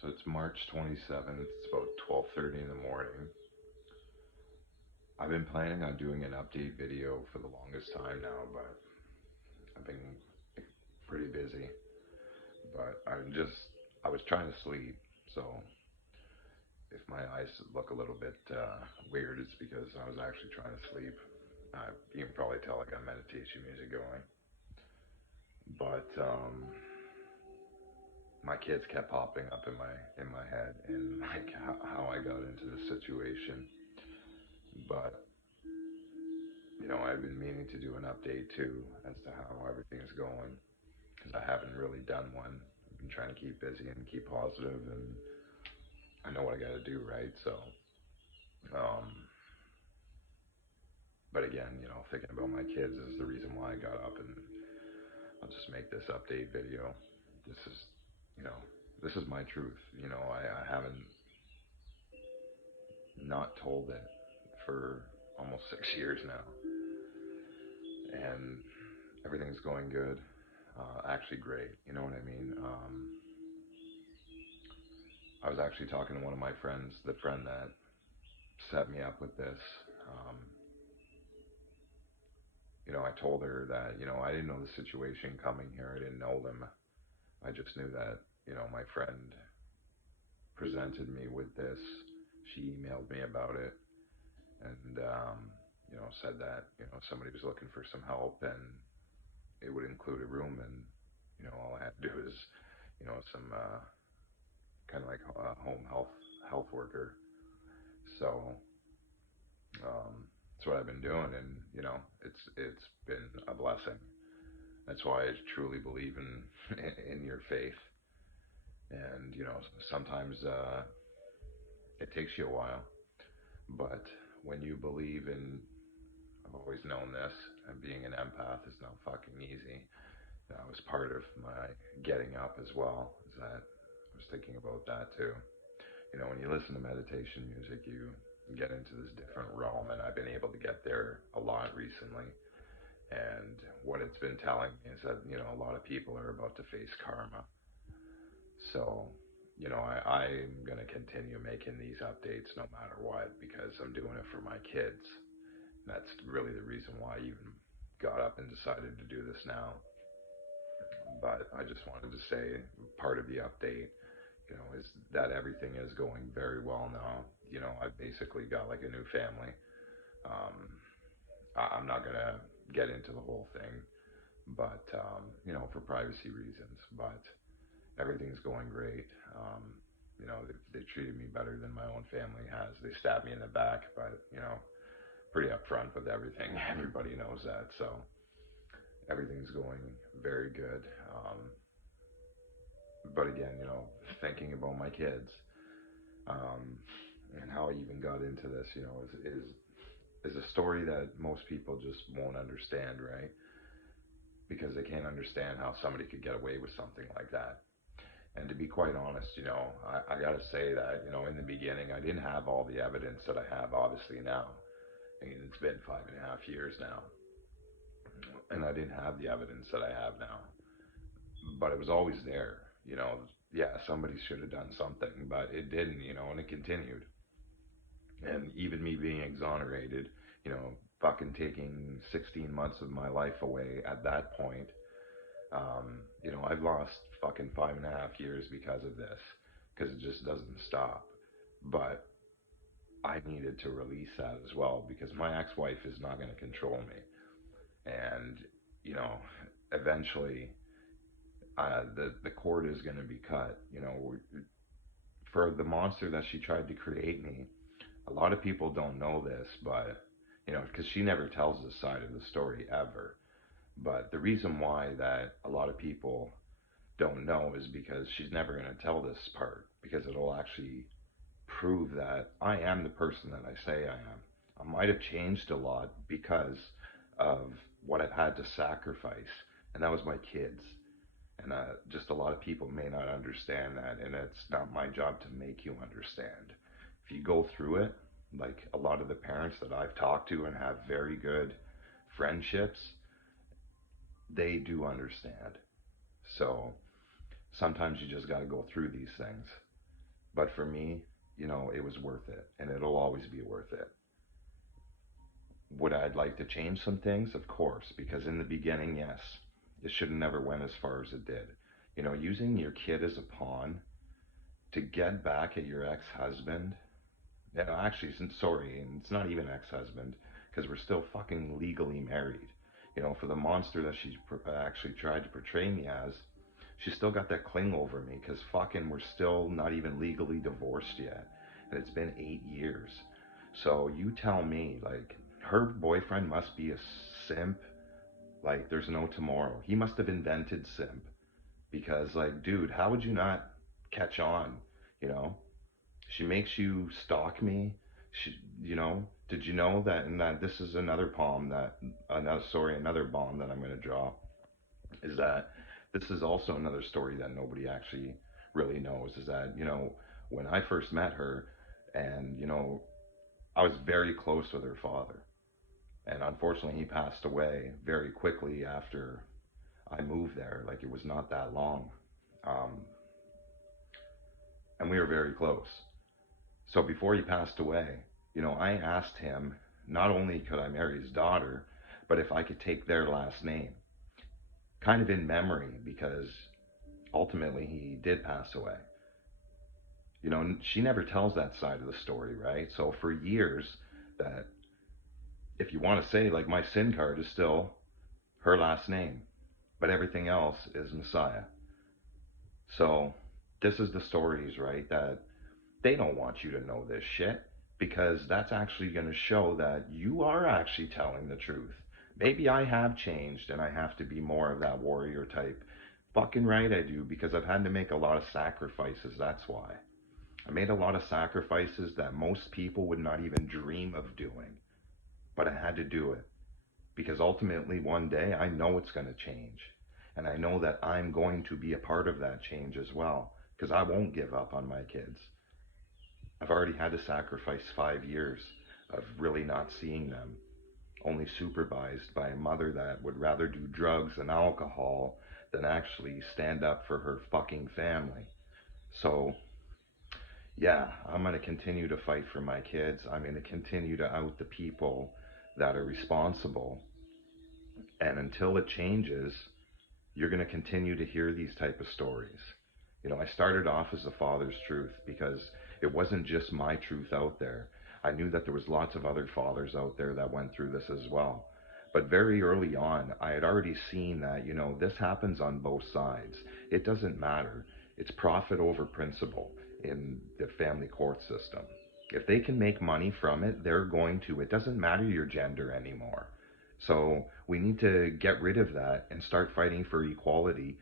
So it's March 27th. It's about 12:30 in the morning. I've been planning on doing an update video for the longest time now, but I've been pretty busy. But I was trying to sleep. So if my eyes look a little bit weird, it's because I was actually trying to sleep. You can probably tell I got meditation music going. But my kids kept popping up in my head and like how I got into the situation. But I've been meaning to do an update too as to how everything's going because I haven't really done one. I've been trying to keep busy and keep positive, and I know what I got to do, right? So, um, but again, thinking about my kids is the reason why I got up, and I'll just make this update video. This is, you know, this is my truth. I haven't not told it for almost 6 years now, and everything's going good. Actually, great. You know what I mean? I was actually talking to one of my friends, the friend that set me up with this. Um, I told her that, I didn't know the situation coming here. I didn't know them. I just knew that, my friend presented me with this. She emailed me about it and, said that, somebody was looking for some help and it would include a room and, all I had to do is, some kind of like a home health worker. So that's what I've been doing, and it's been a blessing. That's why I truly believe in your faith, and sometimes it takes you a while, but when you believe in, I've always known this, and being an empath is not fucking easy. That was part of my getting up as well. Is that I was thinking about that too. When you listen to meditation music, you get into this different realm, and I've been able to get there a lot recently. And what it's been telling me is that a lot of people are about to face karma. So I'm gonna continue making these updates no matter what because I'm doing it for my kids. And that's really the reason why I even got up and decided to do this now. But I just wanted to say part of the update is that everything is going very well now. I've basically got like a new family. Um, I'm not gonna get into the whole thing, but for privacy reasons. But everything's going great. They treated me better than my own family has. They stabbed me in the back, but pretty upfront with everything. Everybody knows that, so everything's going very good. But again, thinking about my kids, um, and how I even got into this, is a story that most people just won't understand, right? Because they can't understand how somebody could get away with something like that. And to be quite honest, I got to say that, in the beginning, I didn't have all the evidence that I have obviously now. I mean, it's been 5.5 years now, and I didn't have the evidence that I have now. But it was always there, Yeah, somebody should have done something, but it didn't, and it continued. And even me being exonerated, fucking taking 16 months of my life away at that point, I've lost fucking 5.5 years because of this, because it just doesn't stop. But I needed to release that as well because my ex-wife is not going to control me, and you know, eventually, the cord is going to be cut. For the monster that she tried to create me, a lot of people don't know this, but because she never tells this side of the story ever. But the reason why that a lot of people don't know is because she's never going to tell this part because it'll actually prove that I am the person that I say I am. I might have changed a lot because of what I've had to sacrifice, and that was my kids. And just a lot of people may not understand that, and it's not my job to make you understand. If you go through it, like a lot of the parents that I've talked to and have very good friendships, they do understand. So sometimes you just got to go through these things. But for me, it was worth it, and it'll always be worth it. Would I like to change some things? Of course, because in the beginning, yes, it should have never went as far as it did. Using your kid as a pawn to get back at your ex-husband. No, actually, sorry, and it's not even ex-husband because we're still fucking legally married. For the monster that she actually tried to portray me as, she still got that cling over me because fucking we're still not even legally divorced yet, and it's been 8 years. So you tell me, like, her boyfriend must be a simp. Like, there's no tomorrow. He must have invented simp because, like, dude, how would you not catch on? You know, she makes you stalk me. She, did you know that? And that this is another another bomb that I'm gonna drop is that this is also another story that nobody actually really knows. Is that when I first met her, and I was very close with her father, and unfortunately he passed away very quickly after I moved there. Like it was not that long, um, and we were very close. So before he passed away, I asked him not only could I marry his daughter, but if I could take their last name, kind of in memory, because ultimately he did pass away. She never tells that side of the story, right? So for years, that if you want to say, like, my SIN card is still her last name, but everything else is Messiah. So this is the stories, right? That they don't want you to know this shit because that's actually going to show that you are actually telling the truth. Maybe I have changed and I have to be more of that warrior type. Fucking right I do, because I've had to make a lot of sacrifices. That's why. I made a lot of sacrifices that most people would not even dream of doing. But I had to do it because ultimately one day I know it's going to change. And I know that I'm going to be a part of that change as well because I won't give up on my kids. I've already had to sacrifice 5 years of really not seeing them, only supervised by a mother that would rather do drugs and alcohol than actually stand up for her fucking family. So, yeah, I'm going to continue to fight for my kids. I'm going to continue to out the people that are responsible. And until it changes, you're going to continue to hear these type of stories. I started off as a father's truth because it wasn't just my truth out there. I knew that there was lots of other fathers out there that went through this as well. But very early on, I had already seen that, this happens on both sides. It doesn't matter. It's profit over principle in the family court system. If they can make money from it, they're going to. It doesn't matter your gender anymore. So we need to get rid of that and start fighting for equality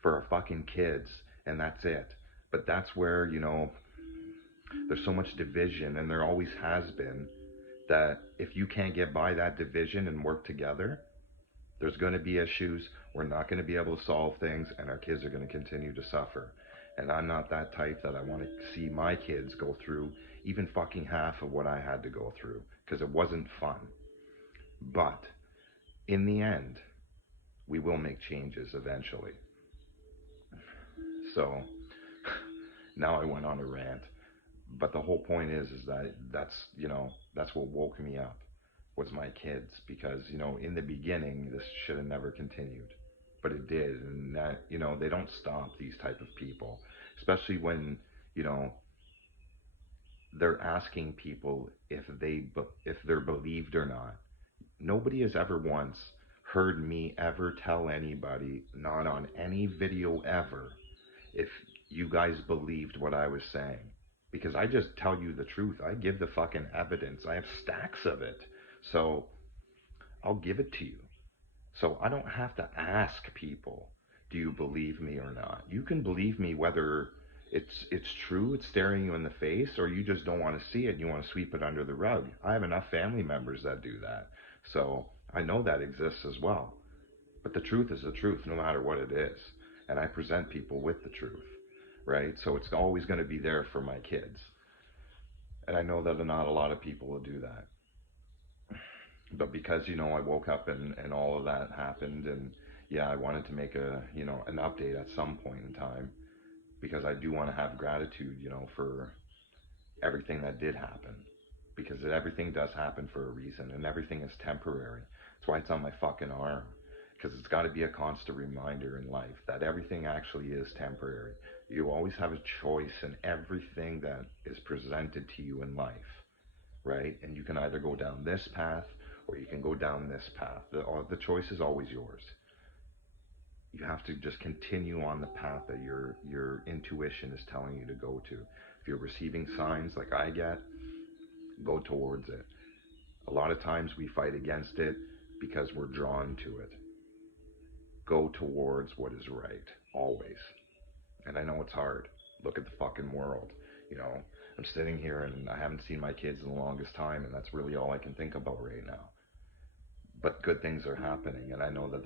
for our fucking kids, and that's it. But that's where, there's so much division, and there always has been, that if you can't get by that division and work together, there's going to be issues. We're not going to be able to solve things, and our kids are going to continue to suffer. And I'm not that type that I want to see my kids go through even fucking half of what I had to go through, because it wasn't fun. But in the end, we will make changes eventually. So now I went on a rant, but the whole point is that that's what woke me up was my kids, because in the beginning this should have never continued, but it did. And that they don't stop, these type of people, especially when you know they're asking people if they're believed or not. Nobody has ever once heard me ever tell anybody, not on any video ever, if you guys believed what I was saying. Because I just tell you the truth. I give the fucking evidence. I have stacks of it. So I'll give it to you. So I don't have to ask people, do you believe me or not? You can believe me whether it's true, it's staring you in the face, or you just don't want to see it and you want to sweep it under the rug. I have enough family members that do that. So I know that exists as well. But the truth is the truth, no matter what it is. And I present people with the truth, right? So it's always going to be there for my kids. And I know that not a lot of people will do that. But because, I woke up and all of that happened, and yeah, I wanted to make an update at some point in time. because I do want to have gratitude, you know, for everything that did happen, because everything does happen for a reason, and everything is temporary. That's why it's on my fucking arm, because it's got to be a constant reminder in life that everything actually is temporary. You always have a choice in everything that is presented to you in life, right? And you can either go down this path or you can go down this path. The choice is always yours. You have to just continue on the path that your intuition is telling you to go to. If you're receiving signs like I get, go towards it. A lot of times we fight against it because we're drawn to it. Go towards what is right, always. And I know it's hard. Look at the fucking world. You know, I'm sitting here and I haven't seen my kids in the longest time, and that's really all I can think about right now. But good things are happening, and I know that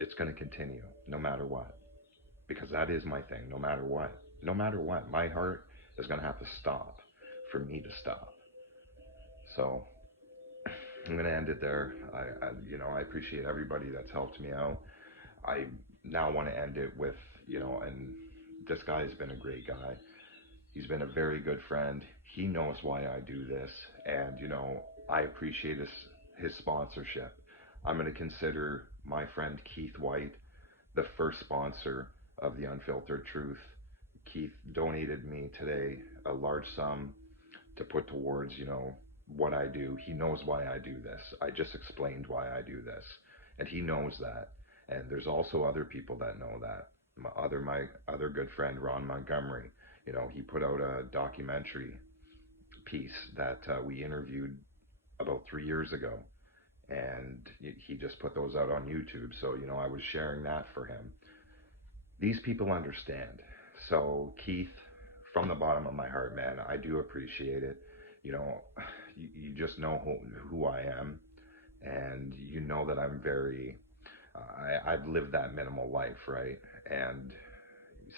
it's going to continue no matter what, because that is my thing. No matter what, no matter what, my heart is going to have to stop for me to stop. So I'm going to end it there. I appreciate everybody that's helped me out. I now want to end it with, and this guy has been a great guy. He's been a very good friend. He knows why I do this, and I appreciate his sponsorship. I'm going to consider my friend Keith White the first sponsor of the Unfiltered Truth. Keith donated me today a large sum to put towards, what I do. He knows why I do this. I just explained why I do this, and he knows that. And there's also other people that know that. My other good friend Ron Montgomery, he put out a documentary piece that we interviewed about 3 years ago, and he just put those out on YouTube. So I was sharing that for him. These people understand. So Keith, from the bottom of my heart, man, I do appreciate it. You just know who I am, and you know that I'm very. I've lived that minimal life, right? And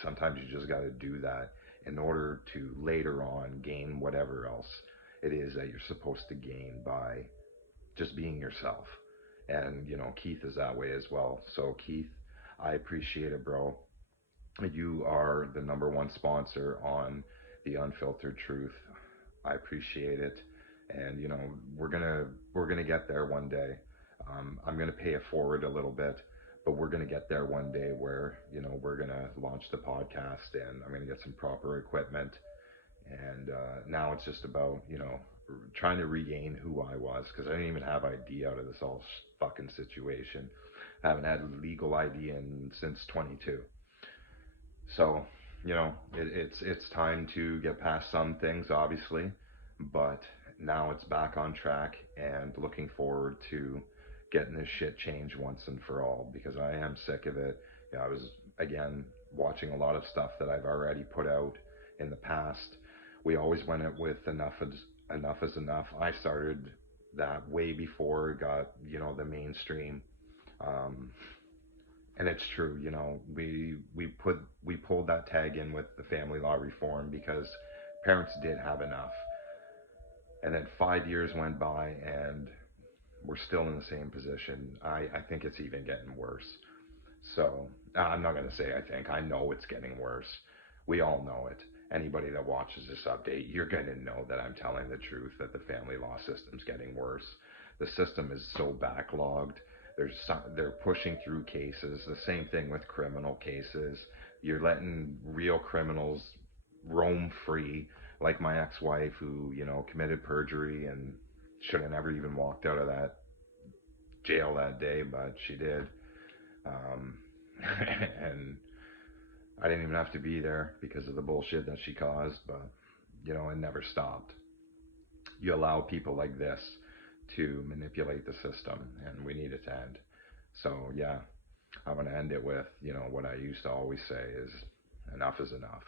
sometimes you just got to do that in order to later on gain whatever else it is that you're supposed to gain by just being yourself. And Keith is that way as well. So Keith, I appreciate it, bro. You are the number one sponsor on the Unfiltered Truth. I appreciate it, and we're gonna get there one day. I'm gonna pay it forward a little bit, but we're gonna get there one day where we're gonna launch the podcast, and I'm gonna get some proper equipment. And now it's just about trying to regain who I was, because I didn't even have ID out of this all fucking situation. I haven't had legal ID since 22. So it's time to get past some things, obviously, but now it's back on track, and looking forward to getting this shit changed once and for all, because I am sick of it. I was again watching a lot of stuff that I've already put out in the past. We always went it with enough is enough. I started that way before it got the mainstream. And it's true, we pulled that tag in with the family law reform because parents did have enough. And then 5 years went by and we're still in the same position. I think it's even getting worse. So I'm not going to say I know it's getting worse. We all know it. Anybody that watches this update, you're going to know that I'm telling the truth, that the family law system's getting worse. The system is so backlogged. They're pushing through cases. The same thing with criminal cases. You're letting real criminals roam free, like my ex-wife who, committed perjury and should have never even walked out of that jail that day, but she did. And I didn't even have to be there because of the bullshit that she caused, but, it never stopped. You allow people like this to manipulate the system, and we need it to end. So yeah, I'm going to end it with, what I used to always say is enough is enough.